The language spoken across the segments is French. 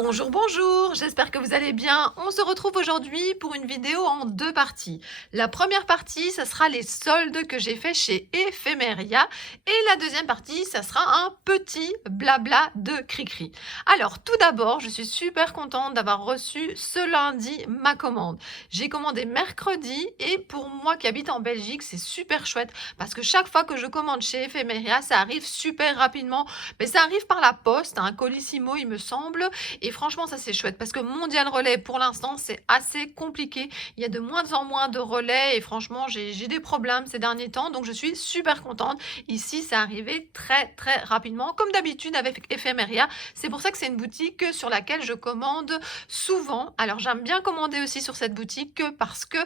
Bonjour, bonjour, j'espère que vous allez bien. On se retrouve aujourd'hui pour une vidéo en deux parties. La première partie, ça sera les soldes que j'ai fait chez Ephemeria et la deuxième partie, ça sera un petit blabla de Cricri. Alors tout d'abord, je suis super contente d'avoir reçu ce lundi ma commande. J'ai commandé mercredi et pour moi qui habite en Belgique, c'est super chouette parce que chaque fois que je commande chez Ephemeria, ça arrive super rapidement. Mais ça arrive par la poste, un colissimo il me semble. Et franchement, ça c'est chouette parce que Mondial Relais, pour l'instant, c'est assez compliqué. Il y a de moins en moins de relais et franchement, j'ai des problèmes ces derniers temps. Donc, je suis super contente. Ici, c'est arrivé très, très rapidement, comme d'habitude avec Ephemeria. C'est pour ça que c'est une boutique sur laquelle je commande souvent. Alors, j'aime bien commander aussi sur cette boutique parce que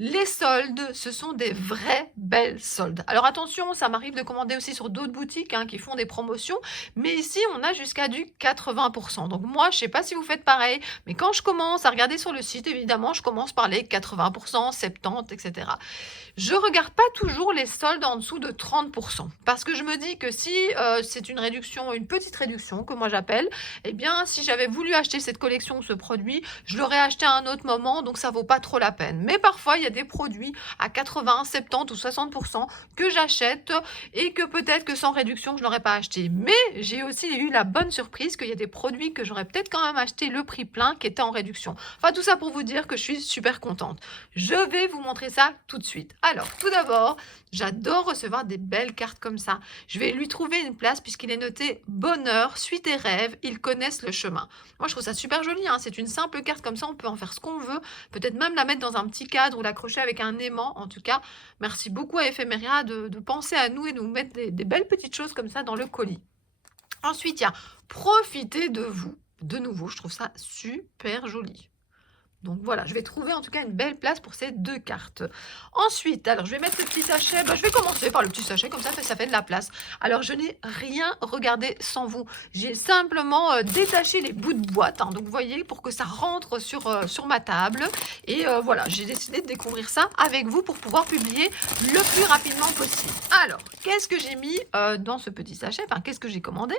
les soldes, ce sont des vraies belles soldes. Alors attention, ça m'arrive de commander aussi sur d'autres boutiques qui font des promotions, mais ici on a jusqu'à du 80%. Donc moi, je sais pas si vous faites pareil, mais quand je commence à regarder sur le site, évidemment, je commence par les 80%, 70, etc. Je regarde pas toujours les soldes en dessous de 30%, parce que je me dis que si c'est une réduction, une petite réduction que moi j'appelle, eh bien si j'avais voulu acheter cette collection ou ce produit, je l'aurais acheté à un autre moment, donc ça vaut pas trop la peine. Mais parfois il y a des produits à 80, 70 ou 60% que j'achète et que peut-être que sans réduction je n'aurais pas acheté. Mais j'ai aussi eu la bonne surprise qu'il y a des produits que j'aurais peut-être quand même acheté le prix plein qui étaient en réduction. Enfin tout ça pour vous dire que je suis super contente. Je vais vous montrer ça tout de suite. Alors, tout d'abord, j'adore recevoir des belles cartes comme ça. Je vais lui trouver une place puisqu'il est noté bonheur, suite et rêve, ils connaissent le chemin. Moi, je trouve ça super joli. C'est une simple carte comme ça, on peut en faire ce qu'on veut. Peut-être même la mettre dans un petit cadre ou l'accrocher avec un aimant. En tout cas, merci beaucoup à Ephemeria de penser à nous et de nous mettre des belles petites choses comme ça dans le colis. Ensuite, il y a profitez de vous. De nouveau, je trouve ça super joli. Donc voilà, je vais trouver en tout cas une belle place pour ces deux cartes. Ensuite, alors je vais mettre le petit sachet. Je vais commencer par le petit sachet, comme ça fait de la place. Alors je n'ai rien regardé sans vous. J'ai simplement détaché les bouts de boîte. Donc vous voyez, pour que ça rentre sur ma table. Et voilà, j'ai décidé de découvrir ça avec vous pour pouvoir publier le plus rapidement possible. Alors, qu'est-ce que j'ai mis dans ce petit sachet? Enfin, qu'est-ce que j'ai commandé?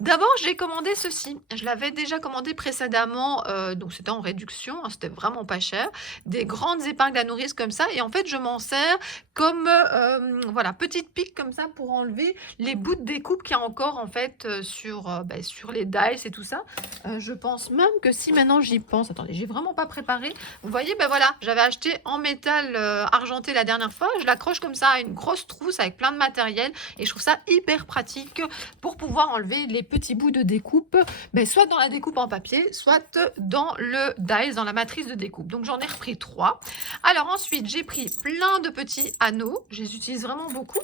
D'abord, j'ai commandé ceci. Je l'avais déjà commandé précédemment, donc c'était en réduction, c'était vraiment pas cher. Des grandes épingles à nourrice comme ça et en fait, je m'en sers comme, voilà, petite pique comme ça pour enlever les bouts de découpe qu'il y a encore en fait, sur les dies et tout ça. Je pense même que si maintenant j'y pense, attendez, j'ai vraiment pas préparé. Vous voyez, voilà, j'avais acheté en métal argenté la dernière fois. Je l'accroche comme ça à une grosse trousse avec plein de matériel et je trouve ça hyper pratique pour pouvoir enlever les petits bouts de découpe, soit dans la découpe en papier, soit dans le dies, dans la matrice de découpe. Donc j'en ai repris 3. Alors ensuite, j'ai pris plein de petits anneaux. Je les utilise vraiment beaucoup.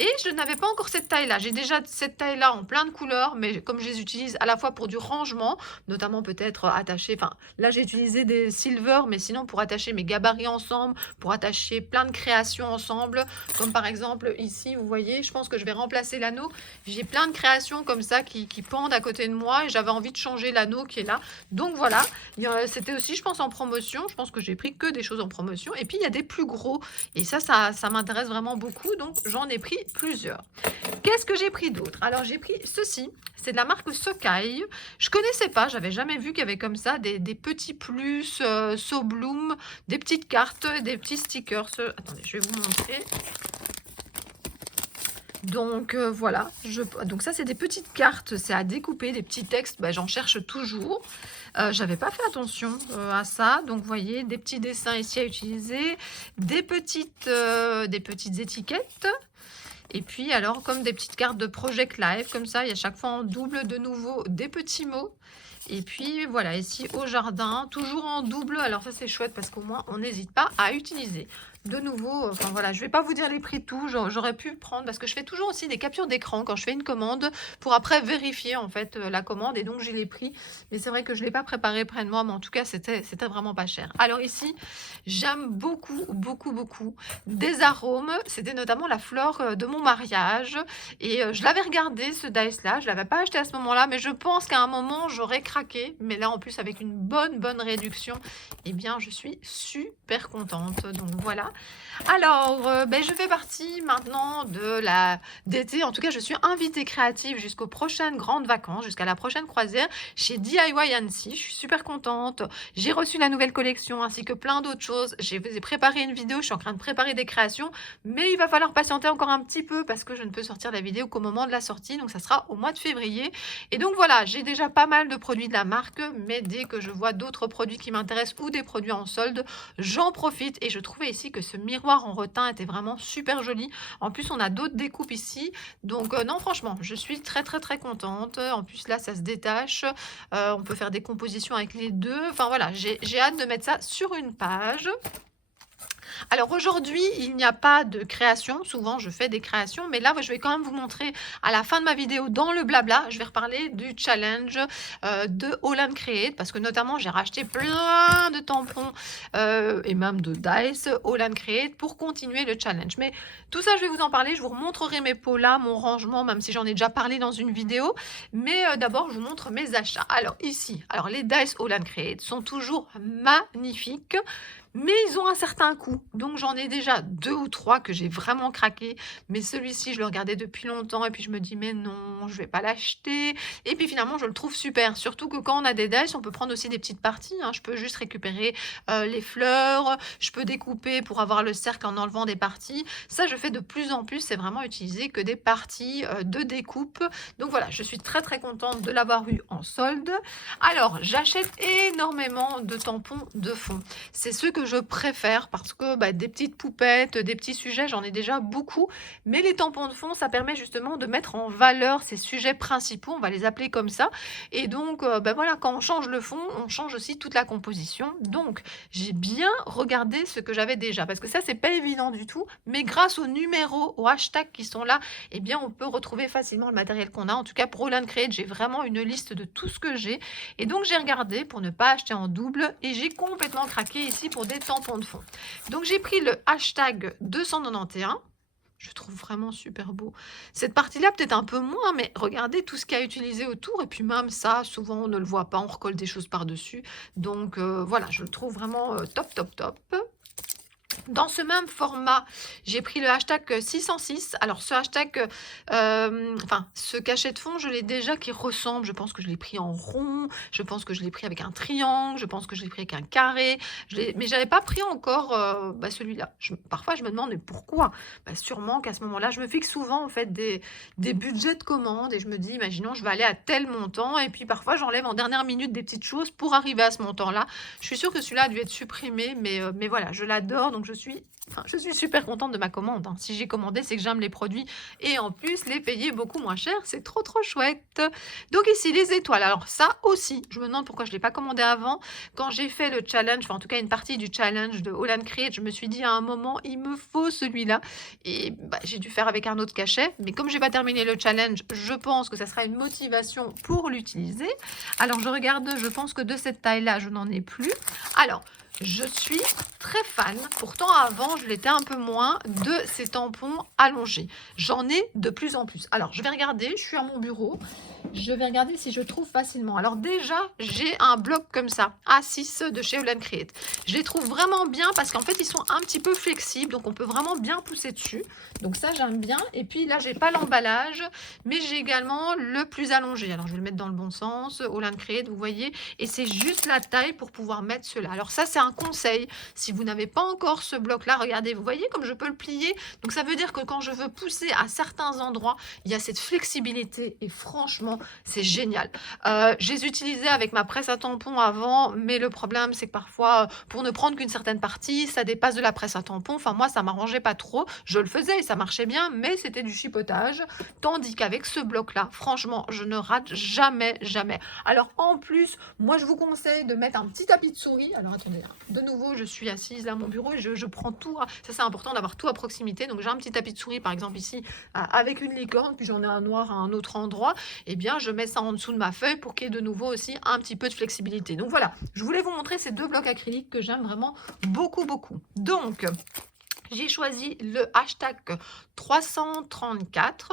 Et je n'avais pas encore cette taille-là. J'ai déjà cette taille-là en plein de couleurs, mais comme je les utilise à la fois pour du rangement, notamment peut-être attacher, enfin là j'ai utilisé des silver, mais sinon pour attacher mes gabarits ensemble, pour attacher plein de créations ensemble, comme par exemple ici, vous voyez, je pense que je vais remplacer l'anneau. J'ai plein de créations comme ça qui pendent à côté de moi et j'avais envie de changer l'anneau qui est là. Donc voilà, c'était aussi je pense en promotion, je pense que j'ai pris que des choses en promotion et puis il y a des plus gros et ça m'intéresse vraiment beaucoup, donc j'en ai pris plusieurs. Qu'est-ce que j'ai pris d'autre? Alors j'ai pris ceci, c'est de la marque Sokai. Je connaissais pas, j'avais jamais vu qu'il y avait comme ça des petits plus, So Bloom, des petites cartes, des petits stickers. Attendez, je vais vous montrer. Donc voilà, donc ça c'est des petites cartes, c'est à découper, des petits textes, j'en cherche toujours. J'avais pas fait attention à ça, donc vous voyez, des petits dessins ici à utiliser, des petites étiquettes. Et puis alors comme des petites cartes de Project Live, comme ça, il y a chaque fois en double de nouveau des petits mots. Et puis voilà, ici au jardin, toujours en double. Alors ça c'est chouette parce qu'au moins on n'hésite pas à utiliser. De nouveau, enfin voilà, je vais pas vous dire les prix de tout, j'aurais pu prendre parce que je fais toujours aussi des captures d'écran quand je fais une commande pour après vérifier en fait la commande et donc j'ai les prix. Mais c'est vrai que je l'ai pas préparé près de moi, mais en tout cas c'était vraiment pas cher. Alors ici, j'aime beaucoup, beaucoup, beaucoup des arômes. C'était notamment la fleur de mon mariage et je l'avais regardé ce dice là, je l'avais pas acheté à ce moment-là, mais je pense qu'à un moment j'aurais craqué. Mais là en plus avec une bonne réduction, eh bien je suis super contente. Donc voilà. Alors, je fais partie maintenant d'été. En tout cas, je suis invitée créative jusqu'aux prochaines grandes vacances, jusqu'à la prochaine croisière chez DIY Annecy. Je suis super contente. J'ai reçu la nouvelle collection ainsi que plein d'autres choses. J'ai préparé une vidéo, je suis en train de préparer des créations, mais il va falloir patienter encore un petit peu parce que je ne peux sortir la vidéo qu'au moment de la sortie, donc ça sera au mois de février. Et donc voilà, j'ai déjà pas mal de produits de la marque, mais dès que je vois d'autres produits qui m'intéressent ou des produits en solde, j'en profite. Et je trouvais ici que ce miroir en rotin était vraiment super joli. En plus, on a d'autres découpes ici. Donc non, franchement, je suis très contente. En plus, là, ça se détache. On peut faire des compositions avec les deux. Enfin voilà, j'ai hâte de mettre ça sur une page. Alors aujourd'hui, il n'y a pas de création. Souvent, je fais des créations, mais là, je vais quand même vous montrer à la fin de ma vidéo dans le blabla. Je vais reparler du challenge de All & Create parce que notamment, j'ai racheté plein de tampons et même de dice All & Create pour continuer le challenge. Mais tout ça, je vais vous en parler. Je vous remontrerai mes pots là, mon rangement, même si j'en ai déjà parlé dans une vidéo. Mais d'abord, je vous montre mes achats. Alors ici, les dice All & Create sont toujours magnifiques. Mais ils ont un certain coût, donc j'en ai déjà 2 ou 3 que j'ai vraiment craqué, mais celui-ci je le regardais depuis longtemps et puis je me dis: «Mais non, je vais pas l'acheter» et puis finalement je le trouve super. Surtout que quand on a des dice, on peut prendre aussi des petites parties, hein. Je peux juste récupérer, les fleurs, je peux découper pour avoir le cercle en enlevant des parties. Ça je fais de plus en plus, c'est vraiment utiliser que des parties, de découpe. Donc voilà, je suis très contente de l'avoir eu en solde. Alors j'achète énormément de tampons de fond. C'est ceux que je préfère parce que des petites poupettes, des petits sujets, j'en ai déjà beaucoup. Mais les tampons de fond, ça permet justement de mettre en valeur ces sujets principaux, on va les appeler comme ça. Et donc, voilà, quand on change le fond, on change aussi toute la composition. Donc, j'ai bien regardé ce que j'avais déjà parce que ça, c'est pas évident du tout. Mais grâce aux numéros, aux hashtags qui sont là, eh bien, on peut retrouver facilement le matériel qu'on a. En tout cas, pour All & Create, j'ai vraiment une liste de tout ce que j'ai. Et donc, j'ai regardé pour ne pas acheter en double et j'ai complètement craqué ici pour des tampons de fond. Donc j'ai pris le hashtag 291. Je trouve vraiment super beau. Cette partie-là, peut-être un peu moins, mais regardez tout ce qu'il y a utilisé autour. Et puis même ça, souvent on ne le voit pas, on recolle des choses par-dessus. Donc voilà, je le trouve vraiment top. Dans ce même format, j'ai pris le hashtag 606. Alors ce hashtag, ce cachet de fond, je l'ai déjà qui ressemble. Je pense que je l'ai pris en rond, je pense que je l'ai pris avec un triangle, je pense que je l'ai pris avec un carré. Mais j'avais pas pris encore celui-là. Parfois, je me demande mais pourquoi. Sûrement qu'à ce moment-là, je me fixe souvent en fait des budgets de commandes et je me dis, imaginons, je vais aller à tel montant et puis parfois j'enlève en dernière minute des petites choses pour arriver à ce montant-là. Je suis sûre que celui-là a dû être supprimé, mais voilà, je l'adore, donc je suis super contente de ma commande, hein. Si j'ai commandé, c'est que j'aime les produits et en plus les payer beaucoup moins cher, c'est trop chouette. Donc ici les étoiles, alors ça aussi, je me demande pourquoi je ne l'ai pas commandé avant. Quand j'ai fait le challenge, en tout cas une partie du challenge de All & Create, je me suis dit à un moment, il me faut celui-là et j'ai dû faire avec un autre cachet, mais comme je n'ai pas terminé le challenge, je pense que ça sera une motivation pour l'utiliser. Alors je regarde, je pense que de cette taille-là, je n'en ai plus. Alors, je suis très fan, pourtant avant je l'étais un peu moins, de ces tampons allongés. J'en ai de plus en plus. Alors je vais regarder, je suis à mon bureau, je vais regarder si je trouve facilement. Alors déjà, j'ai un bloc comme ça, A6 de chez All & Create. Je les trouve vraiment bien parce qu'en fait ils sont un petit peu flexibles, donc on peut vraiment bien pousser dessus. Donc ça j'aime bien. Et puis là j'ai pas l'emballage, mais j'ai également le plus allongé. Alors je vais le mettre dans le bon sens, All & Create, vous voyez. Et c'est juste la taille pour pouvoir mettre cela. Alors ça c'est un conseil. Si vous n'avez pas encore ce bloc-là, regardez, vous voyez comme je peux le plier. Donc ça veut dire que quand je veux pousser à certains endroits, il y a cette flexibilité et franchement, c'est génial. Je les utilisais avec ma presse à tampons avant, mais le problème c'est que parfois, pour ne prendre qu'une certaine partie, ça dépasse de la presse à tampons. Enfin moi, ça m'arrangeait pas trop. Je le faisais et ça marchait bien, mais c'était du chipotage. Tandis qu'avec ce bloc-là, franchement, je ne rate jamais. Alors en plus, moi je vous conseille de mettre un petit tapis de souris. Alors attendez, de nouveau, je suis assise à mon bureau et je prends tout. Ça, c'est important d'avoir tout à proximité. Donc, j'ai un petit tapis de souris, par exemple, ici, avec une licorne, puis j'en ai un noir à un autre endroit. Eh bien, je mets ça en dessous de ma feuille pour qu'il y ait de nouveau aussi un petit peu de flexibilité. Donc, voilà, je voulais vous montrer ces deux blocs acryliques que j'aime vraiment beaucoup. Donc, j'ai choisi le hashtag 334.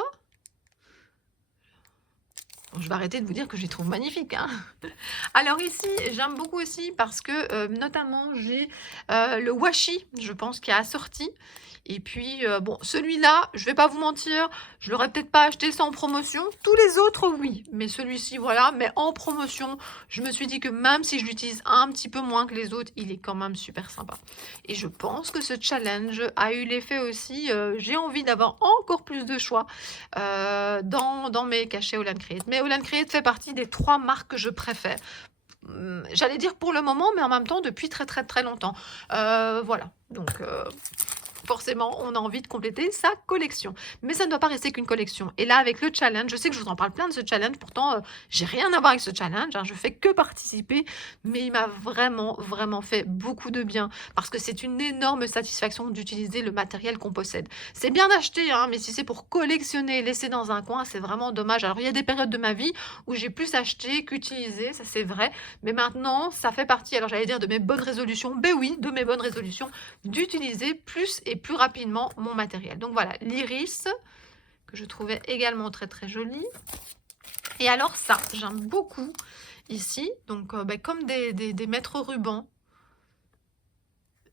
Je vais arrêter de vous dire que je les trouve magnifiques, hein. Alors ici, j'aime beaucoup aussi parce que, notamment, j'ai, le washi, je pense, qui est assorti et puis, bon, celui-là, je vais pas vous mentir, je l'aurais peut-être pas acheté sans promotion. Tous les autres, oui, mais celui-ci, voilà, mais en promotion, je me suis dit que même si je l'utilise un petit peu moins que les autres, il est quand même super sympa et je pense que ce challenge a eu l'effet aussi, j'ai envie d'avoir encore plus de choix, dans mes cachets All Create. Mais All Create fait partie des 3 marques que je préfère. J'allais dire pour le moment, mais en même temps depuis très, très, très longtemps. Voilà, donc forcément, on a envie de compléter sa collection. Mais ça ne doit pas rester qu'une collection. Et là, avec le challenge, je sais que je vous en parle plein de ce challenge, pourtant, j'ai rien à voir avec ce challenge, hein, je fais que participer, mais il m'a vraiment, vraiment fait beaucoup de bien, parce que c'est une énorme satisfaction d'utiliser le matériel qu'on possède. C'est bien d'acheter, hein, mais si c'est pour collectionner et laisser dans un coin, c'est vraiment dommage. Alors, il y a des périodes de ma vie où j'ai plus acheté qu'utilisé, ça c'est vrai, mais maintenant, ça fait partie, alors j'allais dire de mes bonnes résolutions, ben oui, de mes bonnes résolutions, d'utiliser plus et plus rapidement mon matériel. Donc voilà, l'iris, que je trouvais également très très joli. Et alors ça, j'aime beaucoup ici, donc comme des mètres rubans.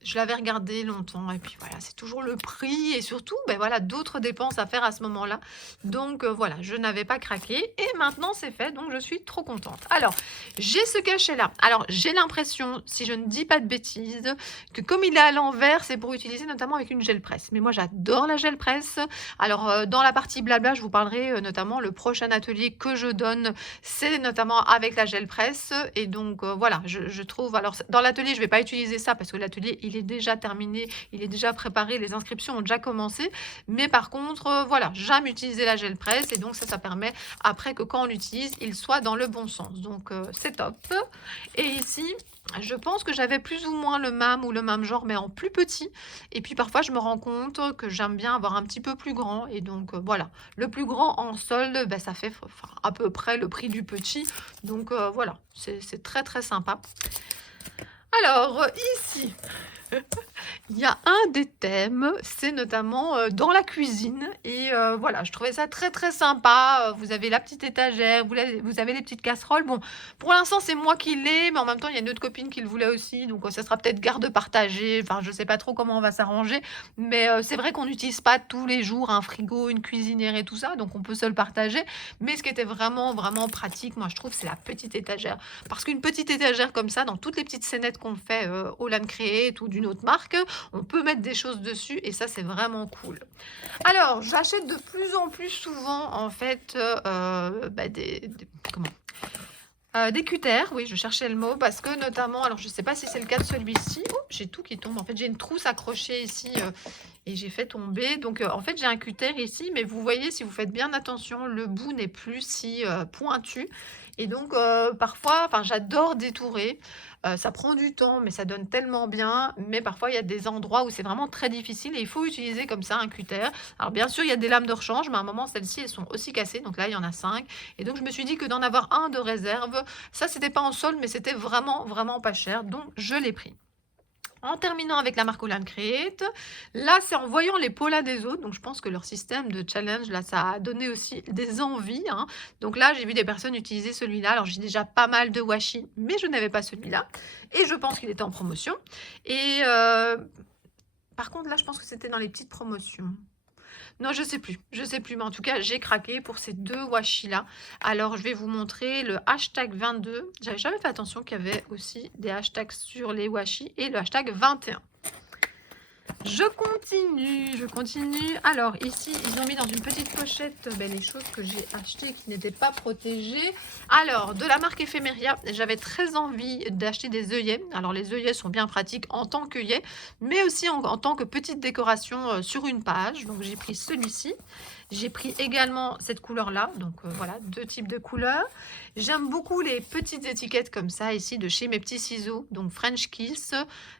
Je l'avais regardé longtemps et puis voilà, c'est toujours le prix et surtout, voilà, d'autres dépenses à faire à ce moment-là. Donc voilà, je n'avais pas craqué et maintenant c'est fait, donc je suis trop contente. Alors, j'ai ce cachet-là. Alors, j'ai l'impression, si je ne dis pas de bêtises, que comme il est à l'envers, c'est pour utiliser notamment avec une gel presse. Mais moi, j'adore la gel presse. Alors, dans la partie blabla, je vous parlerai notamment le prochain atelier que je donne, c'est notamment avec la gel presse. Et donc, voilà, je trouve... Alors, dans l'atelier, je ne vais pas utiliser ça parce que l'atelier, il est déjà terminé, il est déjà préparé, les inscriptions ont déjà commencé. Mais par contre, voilà, j'aime utiliser la gel presse et donc ça permet après que quand on l'utilise, il soit dans le bon sens. Donc c'est top. Et ici, je pense que j'avais plus ou moins le même ou le même genre, mais en plus petit. Et puis parfois, je me rends compte que j'aime bien avoir un petit peu plus grand. Et donc voilà, le plus grand en solde, ça fait à peu près le prix du petit. Donc voilà, c'est très très sympa. Alors ici, il y a un des thèmes, c'est notamment dans la cuisine et voilà, je trouvais ça très très sympa. Vous avez la petite étagère, vous avez les petites casseroles. Bon, pour l'instant c'est moi qui l'ai, mais en même temps il y a une autre copine qui le voulait aussi, donc ça sera peut-être garde partagée. Enfin, je sais pas trop comment on va s'arranger, mais c'est vrai qu'on n'utilise pas tous les jours un frigo, une cuisinière et tout ça, donc on peut se le partager. Mais ce qui était vraiment vraiment pratique, moi je trouve, c'est la petite étagère, parce qu'une petite étagère comme ça, dans toutes les petites scénettes qu'on fait All Create ou d'une autre marque, on peut mettre des choses dessus et ça c'est vraiment cool. Alors j'achète de plus en plus souvent en fait des cutters, oui, je cherchais le mot, parce que notamment, alors je sais pas si c'est le cas de celui-ci. Oh, j'ai tout qui tombe. En fait, j'ai une trousse accrochée ici et j'ai fait tomber. Donc, en fait, j'ai un cutter ici, mais vous voyez, si vous faites bien attention, le bout n'est plus si pointu. Et donc, parfois, enfin, j'adore détourer. Ça prend du temps, mais ça donne tellement bien. Mais parfois, il y a des endroits où c'est vraiment très difficile et il faut utiliser comme ça un cutter. Alors, bien sûr, il y a des lames de rechange, mais à un moment, celles-ci, elles sont aussi cassées. Donc là, il y en a 5. Et donc, je me suis dit que d'en avoir un de réserve, ça, c'était pas en solde, mais c'était vraiment, vraiment pas cher. Donc, je l'ai pris. En terminant avec la marque All Create, là c'est en voyant les polas des autres, donc je pense que leur système de challenge, là ça a donné aussi des envies, hein. Donc là j'ai vu des personnes utiliser celui-là, alors j'ai déjà pas mal de washi, mais je n'avais pas celui-là, et je pense qu'il était en promotion. Et par contre là je pense que c'était dans les petites promotions. Non, je sais plus, mais en tout cas, j'ai craqué pour ces deux washi-là. Alors, je vais vous montrer le hashtag 22. J'avais jamais fait attention qu'il y avait aussi des hashtags sur les washi et le hashtag 21. Je continue. Alors ici, ils ont mis dans une petite pochette les choses que j'ai achetées qui n'étaient pas protégées. Alors, de la marque Ephemeria, j'avais très envie d'acheter des œillets. Alors, les œillets sont bien pratiques en tant qu'œillets, mais aussi en tant que petite décoration sur une page. Donc, j'ai pris celui-ci. J'ai pris également cette couleur-là. Donc, voilà, deux types de couleurs. J'aime beaucoup les petites étiquettes comme ça ici de chez Mes Petits Ciseaux. Donc, French Kiss.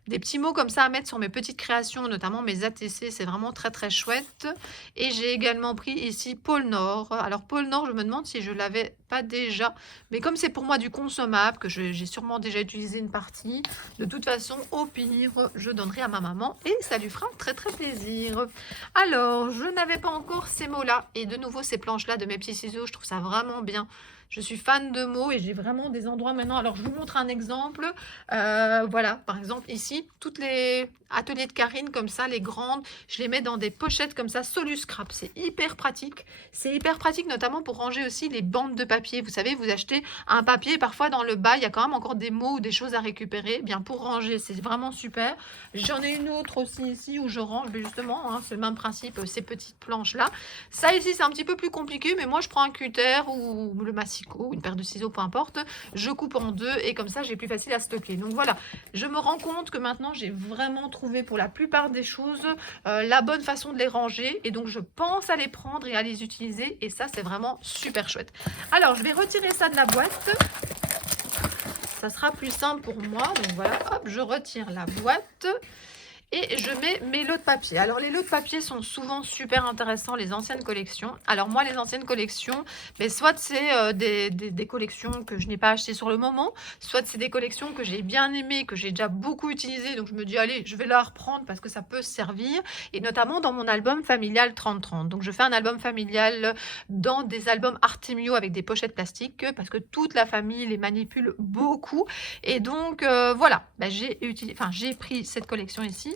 Des petits mots comme ça à mettre sur mes petites créations, notamment mes ATC. C'est vraiment très, très chouette. Et j'ai également pris ici Pôle Nord. Alors, Pôle Nord, je me demande si je l'avais pas déjà. Mais comme c'est pour moi du consommable, que j'ai sûrement déjà utilisé une partie, de toute façon, au pire, je donnerai à ma maman et ça lui fera très, très plaisir. Alors, je n'avais pas encore ces mots-là. Et de nouveau, ces planches-là de Mes Petits Ciseaux, je trouve ça vraiment bien. Je suis fan de mots et j'ai vraiment des endroits maintenant. Alors, je vous montre un exemple. Voilà, par exemple, ici, toutes les ateliers de Karine, comme ça, les grandes, je les mets dans des pochettes comme ça, Solus Scrap. C'est hyper pratique. C'est hyper pratique, notamment pour ranger aussi les bandes de papier. Vous savez, vous achetez un papier, parfois dans le bas, il y a quand même encore des mots ou des choses à récupérer. Eh bien, pour ranger, c'est vraiment super. J'en ai une autre aussi ici où je range, mais justement, hein, c'est le même principe, ces petites planches-là. Ça ici, c'est un petit peu plus compliqué, mais moi, je prends un cutter ou le massicot, une paire de ciseaux, peu importe. Je coupe en deux et comme ça, j'ai plus facile à stocker. Donc voilà, je me rends compte que maintenant, j'ai vraiment trouvé pour la plupart des choses la bonne façon de les ranger. Et donc, je pense à les prendre et à les utiliser. Et ça, c'est vraiment super chouette. Alors, je vais retirer ça de la boîte. Ça sera plus simple pour moi. Donc voilà, hop, je retire la boîte. Et je mets mes lots de papier. Alors, les lots de papier sont souvent super intéressants, les anciennes collections. Alors, moi, les anciennes collections, mais soit c'est des collections que je n'ai pas achetées sur le moment, soit c'est des collections que j'ai bien aimées, que j'ai déjà beaucoup utilisées. Donc, je me dis, allez, je vais la reprendre parce que ça peut servir. Et notamment dans mon album familial 30-30. Donc, je fais un album familial dans des albums Artemio avec des pochettes plastiques parce que toute la famille les manipule beaucoup. Et donc, voilà, bah, j'ai pris cette collection ici.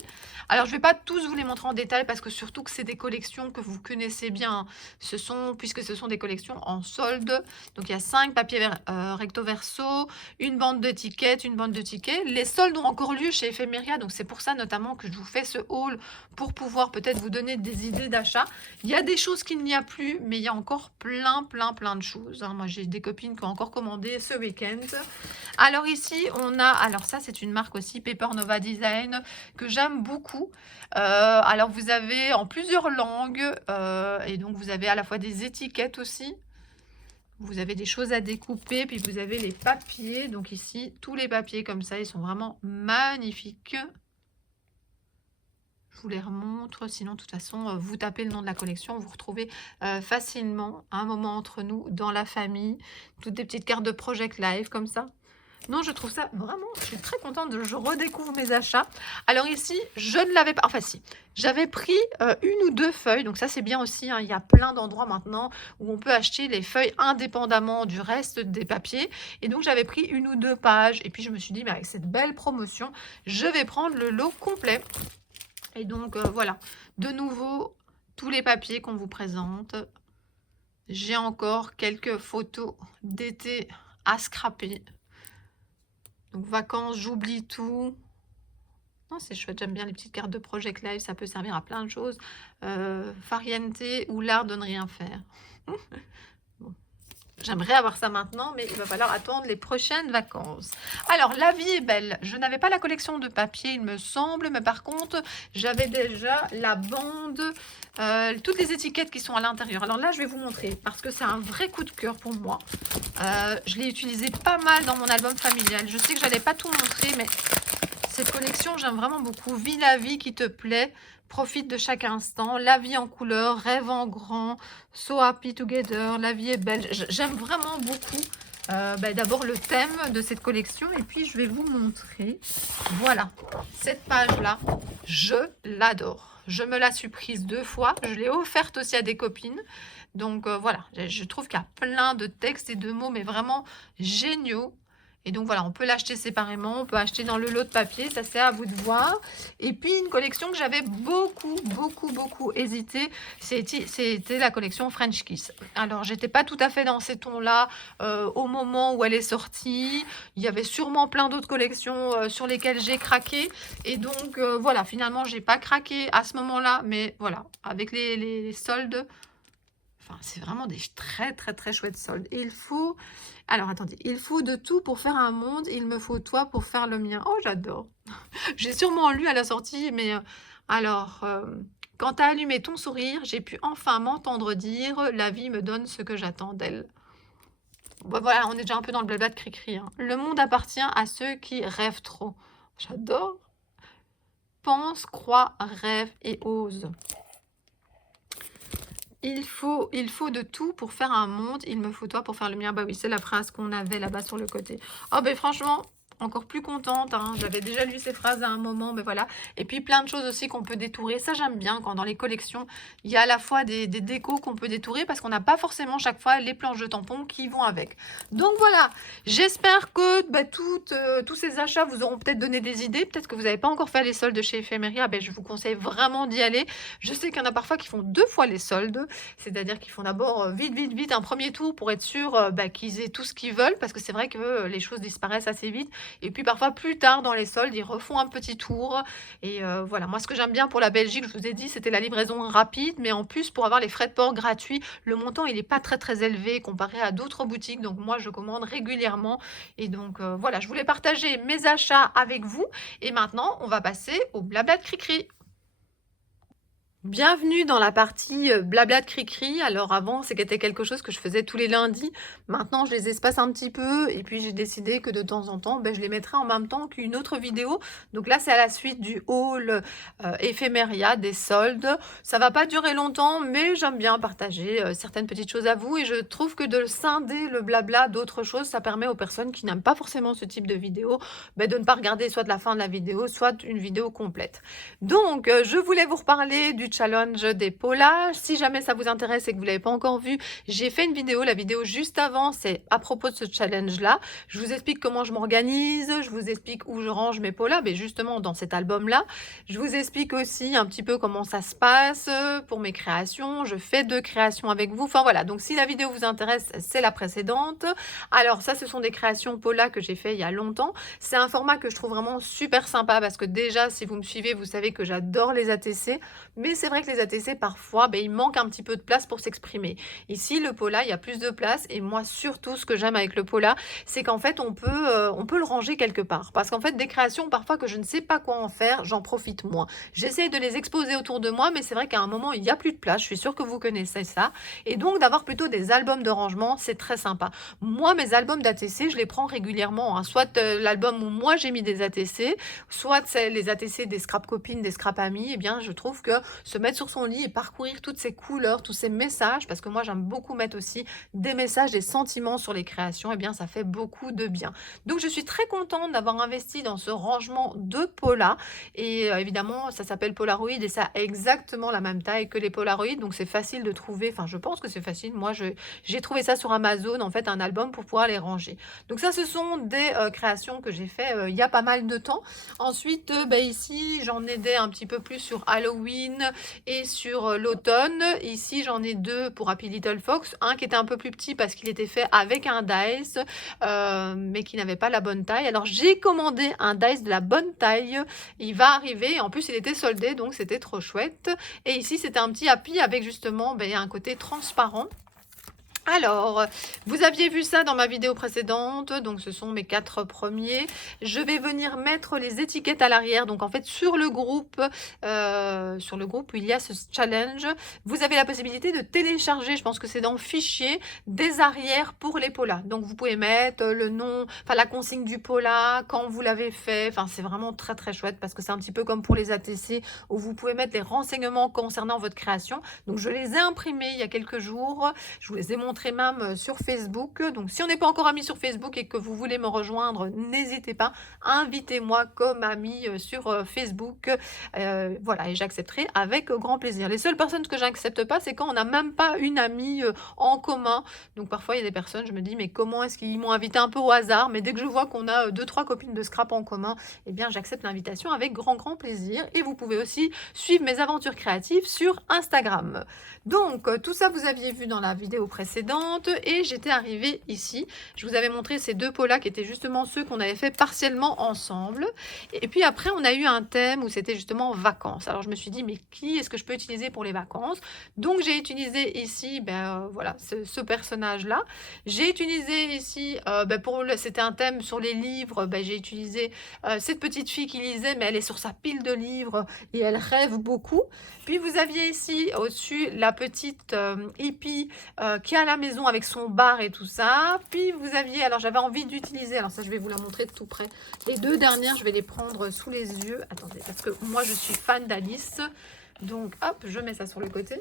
Alors, je ne vais pas tous vous les montrer en détail parce que surtout que c'est des collections que vous connaissez bien. Puisque ce sont des collections en solde. Donc, il y a 5 papiers recto verso, une bande de tickets, une bande de tickets. Les soldes ont encore lieu chez Ephemeria. Donc, c'est pour ça notamment que je vous fais ce haul pour pouvoir peut-être vous donner des idées d'achat. Il y a des choses qu'il n'y a plus, mais il y a encore plein de choses. Hein. Moi, j'ai des copines qui ont encore commandé ce week-end. Alors ici, on a... Alors ça, c'est une marque aussi, Paper Nova Design, que j'aime beaucoup. Alors vous avez en plusieurs langues et donc vous avez à la fois des étiquettes aussi. Vous avez des choses à découper, puis vous avez les papiers. Donc ici, tous les papiers comme ça, ils sont vraiment magnifiques. Je vous les remontre. Sinon, de toute façon, vous tapez le nom de la collection, vous retrouvez facilement un moment entre nous dans la famille. Toutes des petites cartes de Project Live comme ça. Non, je trouve ça vraiment, je suis très contente, je redécouvre mes achats. Alors ici, je ne l'avais pas, enfin si, j'avais pris une ou deux feuilles, donc ça c'est bien aussi, hein, il y a plein d'endroits maintenant où on peut acheter les feuilles indépendamment du reste des papiers. Et donc j'avais pris une ou deux pages, et puis je me suis dit, mais avec cette belle promotion, je vais prendre le lot complet. Et donc voilà, de nouveau, tous les papiers qu'on vous présente. J'ai encore quelques photos d'été à scraper. Donc, vacances, j'oublie tout. Non, c'est chouette, j'aime bien les petites cartes de Project Live, ça peut servir à plein de choses. Fariente ou l'art de ne rien faire. Bon. J'aimerais avoir ça maintenant, mais il va falloir attendre les prochaines vacances. Alors, la vie est belle. Je n'avais pas la collection de papier, il me semble, mais par contre, j'avais déjà la bande, toutes les étiquettes qui sont à l'intérieur. Alors là, je vais vous montrer, parce que c'est un vrai coup de cœur pour moi. Je l'ai utilisé pas mal dans mon album familial. Je sais que je n'allais pas tout montrer, mais cette collection, j'aime vraiment beaucoup. Vis la vie qui te plaît. Profite de chaque instant. La vie en couleur. Rêve en grand. So happy together. La vie est belle. J'aime vraiment beaucoup. D'abord le thème de cette collection. Et puis, je vais vous montrer. Voilà. Cette page-là, je l'adore. Je me la suis prise 2 fois. Je l'ai offerte aussi à des copines. Donc, voilà. Je trouve qu'il y a plein de textes et de mots, mais vraiment géniaux. Et donc voilà, on peut l'acheter séparément, on peut acheter dans le lot de papier, ça c'est à vous de voir. Et puis une collection que j'avais beaucoup hésité, c'était la collection French Kiss. Alors j'étais pas tout à fait dans ces tons-là au moment où elle est sortie. Il y avait sûrement plein d'autres collections sur lesquelles j'ai craqué. Et donc voilà, finalement j'ai pas craqué à ce moment-là, mais voilà, avec les soldes... Enfin, c'est vraiment des très chouettes soldes. Et il faut... Alors, attendez. Il faut de tout pour faire un monde. Il me faut toi pour faire le mien. Oh, j'adore. J'ai sûrement lu à la sortie, mais... alors, quand t'as allumé ton sourire, j'ai pu enfin m'entendre dire « La vie me donne ce que j'attends d'elle ». Bon, voilà, on est déjà un peu dans le blabla de cri-cri. Hein. Le monde appartient à ceux qui rêvent trop. J'adore. Pense, crois, rêve et ose. Il faut de tout pour faire un monde, il me faut toi pour faire le mien. Bah oui, c'est la phrase qu'on avait là-bas sur le côté. Oh ben franchement, encore plus contente, hein. J'avais déjà lu ces phrases à un moment, mais voilà. Et puis plein de choses aussi qu'on peut détourer. Ça, j'aime bien quand dans les collections, il y a à la fois des décos qu'on peut détourer parce qu'on n'a pas forcément chaque fois les planches de tampons qui vont avec. Donc voilà, j'espère que tous ces achats vous auront peut-être donné des idées. Peut-être que vous n'avez pas encore fait les soldes chez Ephemeria, je vous conseille vraiment d'y aller. Je sais qu'il y en a parfois qui font 2 fois les soldes, c'est-à-dire qu'ils font d'abord vite un premier tour pour être sûr qu'ils aient tout ce qu'ils veulent, parce que c'est vrai que les choses disparaissent assez vite. Et puis parfois plus tard dans les soldes, ils refont un petit tour. Et voilà, moi ce que j'aime bien pour la Belgique, je vous ai dit, c'était la livraison rapide, mais en plus pour avoir les frais de port gratuits, le montant il n'est pas très élevé comparé à d'autres boutiques. Donc moi je commande régulièrement. Et donc voilà, je voulais partager mes achats avec vous. Et maintenant, on va passer au blabla de Cricri. Bienvenue dans la partie blabla de Cricri. Alors avant, c'était quelque chose que je faisais tous les lundis. Maintenant, je les espace un petit peu et puis j'ai décidé que de temps en temps, je les mettrai en même temps qu'une autre vidéo. Donc là, c'est à la suite du haul Ephemeria, des soldes. Ça va pas durer longtemps, mais j'aime bien partager certaines petites choses à vous et je trouve que de scinder le blabla d'autres choses, ça permet aux personnes qui n'aiment pas forcément ce type de vidéo de ne pas regarder soit de la fin de la vidéo, soit une vidéo complète. Donc, je voulais vous reparler du challenge des polas. Si jamais ça vous intéresse et que vous ne l'avez pas encore vu, j'ai fait une vidéo. La vidéo juste avant, c'est à propos de ce challenge-là. Je vous explique comment je m'organise, je vous explique où je range mes polas, mais justement dans cet album-là. Je vous explique aussi un petit peu comment ça se passe pour mes créations. Je fais 2 créations avec vous. Enfin voilà, donc si la vidéo vous intéresse, c'est la précédente. Alors ça, ce sont des créations polas que j'ai fait il y a longtemps. C'est un format que je trouve vraiment super sympa parce que déjà, si vous me suivez, vous savez que j'adore les ATC. Mais c'est vrai que les ATC, parfois, il manque un petit peu de place pour s'exprimer. Ici, le pola, il y a plus de place. Et moi, surtout, ce que j'aime avec le pola, c'est qu'en fait, on peut le ranger quelque part. Parce qu'en fait, des créations, parfois, que je ne sais pas quoi en faire, j'en profite moins. J'essaye de les exposer autour de moi, mais c'est vrai qu'à un moment, il n'y a plus de place. Je suis sûre que vous connaissez ça. Et donc, d'avoir plutôt des albums de rangement, c'est très sympa. Moi, mes albums d'ATC, je les prends régulièrement. Hein. Soit l'album où moi, j'ai mis des ATC, soit c'est les ATC des scrap copines, des scrap amis. Eh bien, je trouve que se mettre sur son lit et parcourir toutes ces couleurs, tous ces messages, parce que moi j'aime beaucoup mettre aussi des messages, des sentiments sur les créations, eh bien ça fait beaucoup de bien. Donc je suis très contente d'avoir investi dans ce rangement de polas et évidemment ça s'appelle Polaroid et ça a exactement la même taille que les Polaroid, donc c'est facile de trouver, enfin je pense que c'est facile, moi j'ai trouvé ça sur Amazon, en fait un album pour pouvoir les ranger. Donc ça ce sont des créations que j'ai fait il y a pas mal de temps. Ensuite ici j'en ai des un petit peu plus sur Halloween et sur l'automne. Ici j'en ai 2 pour Happy Little Fox, un qui était un peu plus petit parce qu'il était fait avec un dice mais qui n'avait pas la bonne taille. Alors j'ai commandé un dice de la bonne taille, il va arriver, en plus il était soldé donc c'était trop chouette. Et ici c'était un petit Happy avec justement un côté transparent. Alors, vous aviez vu ça dans ma vidéo précédente, donc ce sont mes 4 premiers. Je vais venir mettre les étiquettes à l'arrière, donc en fait sur le groupe où il y a ce challenge, vous avez la possibilité de télécharger, je pense que c'est dans Fichier, des arrières pour les polas. Donc vous pouvez mettre le nom, enfin la consigne du pola, quand vous l'avez fait, enfin c'est vraiment très chouette parce que c'est un petit peu comme pour les ATC où vous pouvez mettre les renseignements concernant votre création. Donc je les ai imprimés il y a quelques jours, je vous les ai montrés même sur Facebook. Donc si on n'est pas encore amis sur Facebook et que vous voulez me rejoindre, n'hésitez pas, invitez-moi comme ami sur Facebook. Voilà, et j'accepterai avec grand plaisir. Les seules personnes que j'accepte pas, c'est quand on n'a même pas une amie en commun. Donc parfois il y a des personnes, je me dis mais comment est-ce qu'ils m'ont invité un peu au hasard, mais dès que je vois qu'on a 2-3 copines de scrap en commun, eh bien j'accepte l'invitation avec grand plaisir. Et vous pouvez aussi suivre mes aventures créatives sur Instagram. Donc tout ça vous aviez vu dans la vidéo précédente et j'étais arrivée ici. Je vous avais montré ces 2 polas qui étaient justement ceux qu'on avait fait partiellement ensemble. Et puis après on a eu un thème où c'était justement vacances. Alors je me suis dit mais qui est-ce que je peux utiliser pour les vacances? Donc j'ai utilisé ici voilà ce personnage là. J'ai utilisé ici c'était un thème sur les livres, j'ai utilisé cette petite fille qui lisait mais elle est sur sa pile de livres et elle rêve beaucoup. Puis vous aviez ici au-dessus la petite hippie qui est à la maison avec son bar et tout ça. Puis vous aviez, alors j'avais envie d'utiliser, alors ça je vais vous la montrer de tout près. Les 2 dernières, je vais les prendre sous les yeux. Attendez, parce que moi je suis fan d'Alice. Donc hop, je mets ça sur le côté.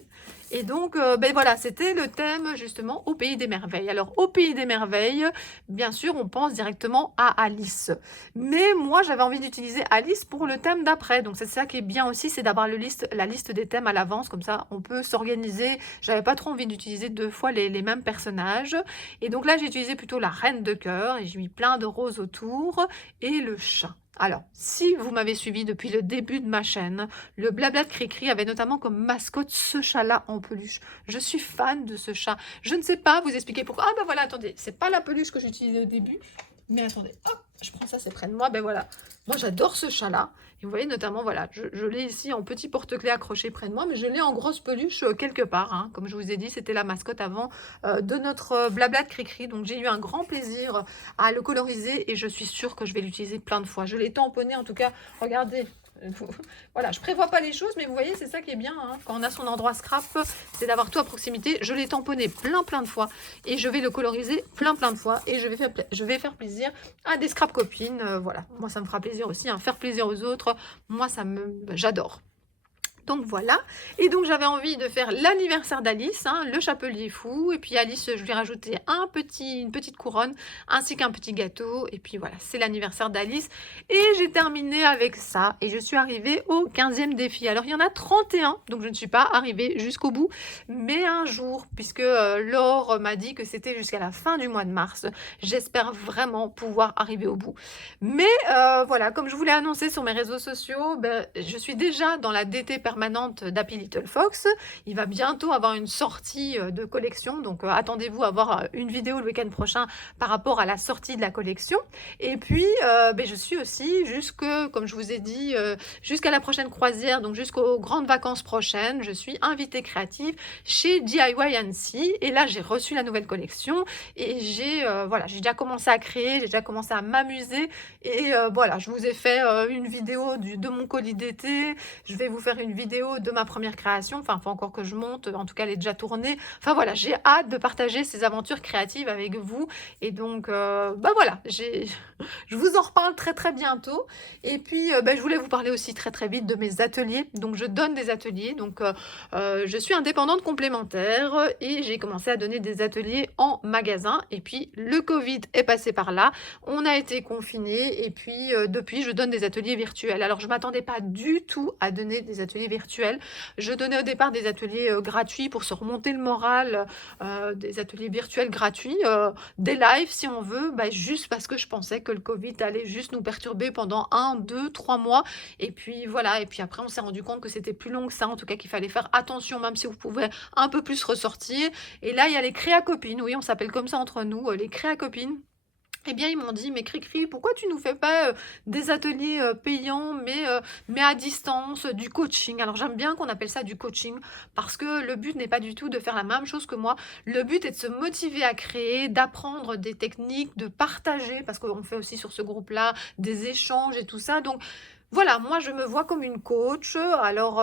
Et donc, ben voilà, c'était le thème justement au Pays des Merveilles. Alors au Pays des Merveilles, bien sûr, on pense directement à Alice. Mais moi, j'avais envie d'utiliser Alice pour le thème d'après. Donc c'est ça qui est bien aussi, c'est d'avoir la liste des thèmes à l'avance. Comme ça, on peut s'organiser. J'avais pas trop envie d'utiliser 2 fois les mêmes personnages. Et donc là, j'ai utilisé plutôt la reine de cœur et j'ai mis plein de roses autour et le chat. Alors, si vous m'avez suivi depuis le début de ma chaîne, le Blabla de Cricri avait notamment comme mascotte ce chat-là en peluche. Je suis fan de ce chat. Je ne sais pas vous expliquer pourquoi. Ah ben voilà, attendez, c'est pas la peluche que j'utilisais au début. Mais attendez, hop, je prends ça, c'est près de moi. Ben voilà, moi j'adore ce chat-là. Et vous voyez notamment, voilà, je l'ai ici en petit porte-clés accroché près de moi, mais je l'ai en grosse peluche quelque part. Hein. Comme je vous ai dit, c'était la mascotte avant de notre Blabla de Cricri. Donc j'ai eu un grand plaisir à le coloriser et je suis sûre que je vais l'utiliser plein de fois. Je l'ai tamponné en tout cas, regardez. Voilà, je prévois pas les choses, mais vous voyez, c'est ça qui est bien, hein. Quand on a son endroit scrap, c'est d'avoir tout à proximité. Je l'ai tamponné plein de fois et je vais le coloriser plein de fois et je vais faire plaisir à des scrap copines. Voilà, moi ça me fera plaisir aussi, hein, faire plaisir aux autres. Moi j'adore. Donc voilà, et donc j'avais envie de faire l'anniversaire d'Alice, hein, le chapelier fou, et puis Alice, je lui ai rajouté une petite couronne, ainsi qu'un petit gâteau, et puis voilà, c'est l'anniversaire d'Alice, et j'ai terminé avec ça, et je suis arrivée au 15e défi. Alors il y en a 31, donc je ne suis pas arrivée jusqu'au bout, mais un jour, puisque Laure m'a dit que c'était jusqu'à la fin du mois de mars, j'espère vraiment pouvoir arriver au bout. Mais voilà, comme je vous l'ai annoncé sur mes réseaux sociaux, ben, je suis déjà dans la DT permanente d'Happy Little Fox. Il va bientôt avoir une sortie de collection, donc attendez-vous à voir une vidéo le week-end prochain par rapport à la sortie de la collection. Et puis, ben, je suis aussi comme je vous ai dit, jusqu'à la prochaine croisière, donc jusqu'aux grandes vacances prochaines, je suis invitée créative chez DIY Annecy. Et là, j'ai reçu la nouvelle collection et voilà, j'ai déjà commencé à créer, j'ai déjà commencé à m'amuser. Et voilà, je vous ai fait une vidéo de mon colis d'été. Je vais vous faire une vidéo de ma première création. Enfin, il faut encore que je monte. En tout cas, elle est déjà tournée. Enfin, voilà, j'ai hâte de partager ces aventures créatives avec vous. Et donc, bah voilà, je vous en reparle très bientôt. Et puis, bah, je voulais vous parler aussi très vite de mes ateliers. Donc, je donne des ateliers. Donc, je suis indépendante complémentaire et j'ai commencé à donner des ateliers en magasin. Et puis, le Covid est passé par là. On a été confinés et puis depuis, je donne des ateliers virtuels. Alors, je ne m'attendais pas du tout à donner des ateliers virtuels. Je donnais au départ des ateliers gratuits pour se remonter le moral, des ateliers virtuels gratuits, des lives si on veut, bah, juste parce que je pensais que le Covid allait juste nous perturber pendant 1, 2, 3 mois. Et puis voilà, et puis après, on s'est rendu compte que c'était plus long que ça, en tout cas qu'il fallait faire attention, même si vous pouvez un peu plus ressortir. Et là, il y a les créa-copines, oui, on s'appelle comme ça entre nous, les créa-copines. Eh bien, ils m'ont dit, mais Cricri, pourquoi tu nous fais pas des ateliers payants, mais à distance, du coaching? Alors, j'aime bien qu'on appelle ça du coaching, parce que le but n'est pas du tout de faire la même chose que moi. Le but est de se motiver à créer, d'apprendre des techniques, de partager, parce qu'on fait aussi sur ce groupe-là des échanges et tout ça. Donc, voilà, moi je me vois comme une coach, alors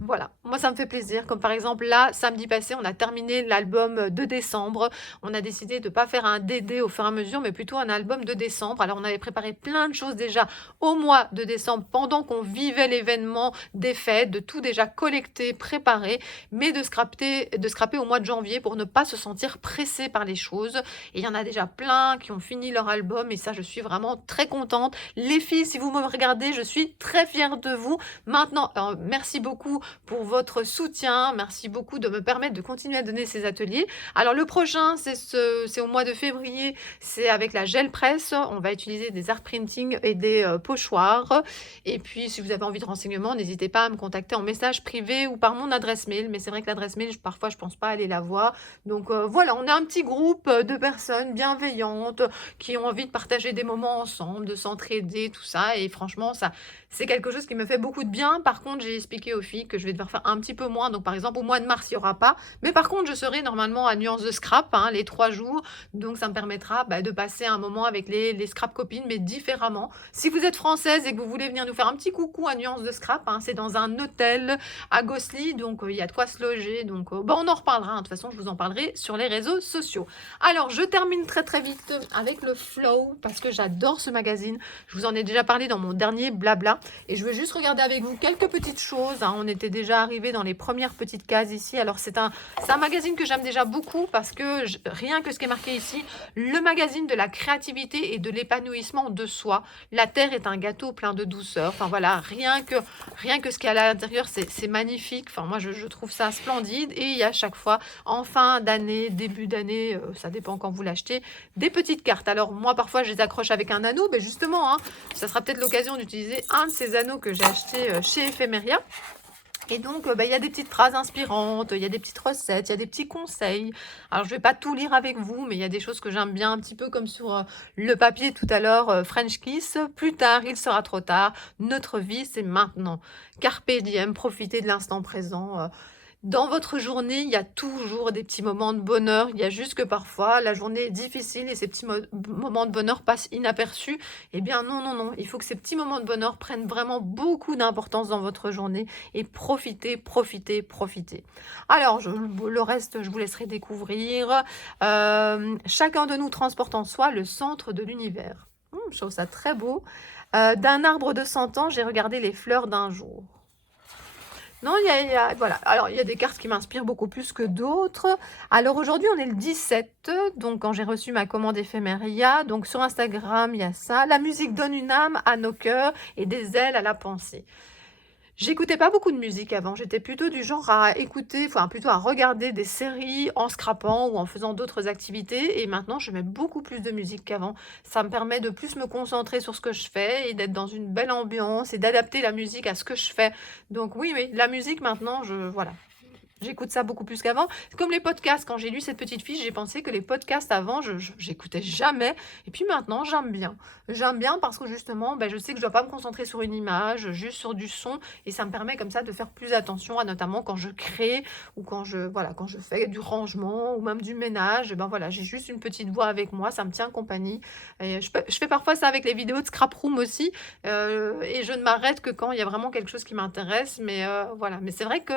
voilà, moi ça me fait plaisir, comme par exemple là, samedi passé, on a terminé l'album de décembre, on a décidé de ne pas faire un DD au fur et à mesure, mais plutôt un album de décembre. Alors on avait préparé plein de choses déjà au mois de décembre, pendant qu'on vivait l'événement des fêtes, de tout déjà collecter, préparer, mais de scraper au mois de janvier pour ne pas se sentir pressé par les choses. Et il y en a déjà plein qui ont fini leur album, et ça je suis vraiment très contente. Les filles, si vous me regardez, je suis très fière de vous. Maintenant, merci beaucoup pour votre soutien. Merci beaucoup de me permettre de continuer à donner ces ateliers. Alors, le prochain, c'est au mois de février. C'est avec la gel presse. On va utiliser des art printing et des pochoirs. Et puis, si vous avez envie de renseignements, n'hésitez pas à me contacter en message privé ou par mon adresse mail. Mais c'est vrai que l'adresse mail, parfois, je pense pas aller la voir. Donc, voilà, on est un petit groupe de personnes bienveillantes qui ont envie de partager des moments ensemble, de s'entraider, tout ça. Et franchement, ça, c'est quelque chose qui me fait beaucoup de bien. Par contre, j'ai expliqué aux filles que je vais devoir faire un petit peu moins. Donc, par exemple, au mois de mars, il n'y aura pas. Mais par contre, je serai normalement à Nuance de Scrap, hein, les 3 jours. Donc, ça me permettra de passer un moment avec les Scrap copines, mais différemment. Si vous êtes française et que vous voulez venir nous faire un petit coucou à Nuance de Scrap, hein, c'est dans un hôtel à Gosselies. Donc, il y a de quoi se loger. Donc, on en reparlera. Hein. De toute façon, je vous en parlerai sur les réseaux sociaux. Alors, je termine très vite avec le Flow parce que j'adore ce magazine. Je vous en ai déjà parlé dans mon dernier blabla blabla. Et je veux juste regarder avec vous quelques petites choses, hein. On était déjà arrivé dans les premières petites cases ici. Alors c'est un magazine que j'aime déjà beaucoup parce que rien que ce qui est marqué ici, le magazine de la créativité et de l'épanouissement de soi. La terre est un gâteau plein de douceur. Enfin voilà, rien que ce qu'il y a à l'intérieur, c'est magnifique. Enfin moi je trouve ça splendide. Et il y a à chaque fois, en fin d'année, début d'année, ça dépend quand vous l'achetez, des petites cartes. Alors moi parfois je les accroche avec un anneau, mais justement, hein, ça sera peut-être l'occasion d'utiliser un de ces anneaux que j'ai acheté chez Ephemeria. Et donc, il y a des petites phrases inspirantes, il y a des petites recettes, il y a des petits conseils. Alors, je ne vais pas tout lire avec vous, mais il y a des choses que j'aime bien, un petit peu comme sur le papier tout à l'heure, French Kiss. Plus tard, il sera trop tard. Notre vie, c'est maintenant. Carpe diem, profitez de l'instant présent. Dans votre journée, il y a toujours des petits moments de bonheur. Il y a juste que parfois, la journée est difficile et ces petits moments de bonheur passent inaperçus. Eh bien, non, non, non. Il faut que ces petits moments de bonheur prennent vraiment beaucoup d'importance dans votre journée et profitez, profitez, profitez. Alors, le reste, je vous laisserai découvrir. Chacun de nous transporte en soi le centre de l'univers. Je trouve ça très beau. D'un arbre de 100 ans, j'ai regardé les fleurs d'un jour. Non, voilà. Alors, il y a des cartes qui m'inspirent beaucoup plus que d'autres. Alors, aujourd'hui, on est le 17, donc quand j'ai reçu ma commande Ephemeria. Donc, sur Instagram, il y a ça. La musique donne une âme à nos cœurs et des ailes à la pensée. J'écoutais pas beaucoup de musique avant, j'étais plutôt du genre à écouter, enfin plutôt à regarder des séries en scrapant ou en faisant d'autres activités et maintenant je mets beaucoup plus de musique qu'avant. Ça me permet de plus me concentrer sur ce que je fais et d'être dans une belle ambiance et d'adapter la musique à ce que je fais. Donc oui, la musique maintenant, voilà. J'écoute ça beaucoup plus qu'avant. C'est comme les podcasts. Quand j'ai lu cette petite fiche, j'ai pensé que les podcasts avant, j'écoutais jamais. Et puis maintenant, j'aime bien. J'aime bien parce que justement, je sais que je ne dois pas me concentrer sur une image, juste sur du son. Et ça me permet comme ça de faire plus attention, notamment quand je crée ou quand je fais du rangement ou même du ménage. Voilà, j'ai juste une petite voix avec moi. Ça me tient compagnie. Et je fais parfois ça avec les vidéos de Scrap Room aussi. Et je ne m'arrête que quand il y a vraiment quelque chose qui m'intéresse. Mais voilà. Mais c'est vrai que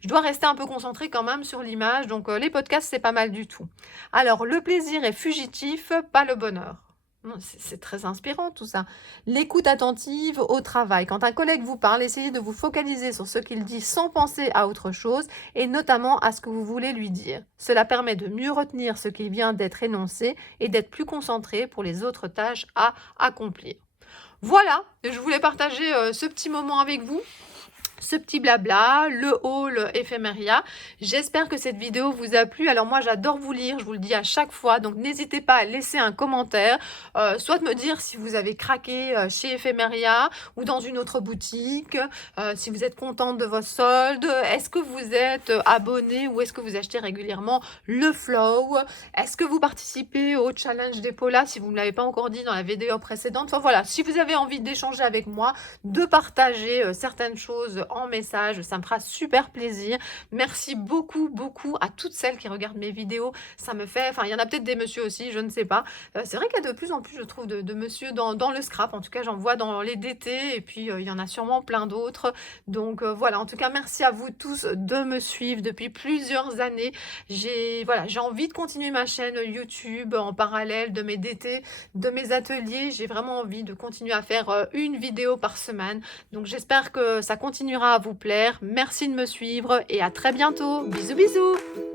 je dois rester un peu concentrée quand même sur l'image, donc les podcasts, c'est pas mal du tout. Alors, le plaisir est fugitif, pas le bonheur. C'est très inspirant tout ça. L'écoute attentive au travail. Quand un collègue vous parle, essayez de vous focaliser sur ce qu'il dit sans penser à autre chose et notamment à ce que vous voulez lui dire. Cela permet de mieux retenir ce qui vient d'être énoncé et d'être plus concentré pour les autres tâches à accomplir. Voilà, je voulais partager ce petit moment avec vous. Ce petit blabla, le haul Ephemeria. J'espère que cette vidéo vous a plu. Alors moi, j'adore vous lire, je vous le dis à chaque fois. Donc n'hésitez pas à laisser un commentaire, soit de me dire si vous avez craqué chez Ephemeria ou dans une autre boutique, si vous êtes contente de vos soldes, est-ce que vous êtes abonné ou est-ce que vous achetez régulièrement le Flow, est-ce que vous participez au challenge des Paula si vous ne me l'avez pas encore dit dans la vidéo précédente. Enfin voilà, si vous avez envie d'échanger avec moi, de partager certaines choses en message, ça me fera super plaisir. Merci beaucoup, beaucoup à toutes celles qui regardent mes vidéos. Ça me fait, enfin, il y en a peut-être des messieurs aussi, je ne sais pas. C'est vrai qu'il y a de plus en plus, je trouve, de messieurs dans le scrap. En tout cas, j'en vois dans les DT et puis il y en a sûrement plein d'autres. Donc voilà, en tout cas, merci à vous tous de me suivre depuis plusieurs années. J'ai envie de continuer ma chaîne YouTube en parallèle de mes DT, de mes ateliers. J'ai vraiment envie de continuer à faire une vidéo par semaine. Donc j'espère que ça continuera à vous plaire. Merci de me suivre et à très bientôt. Bisous bisous.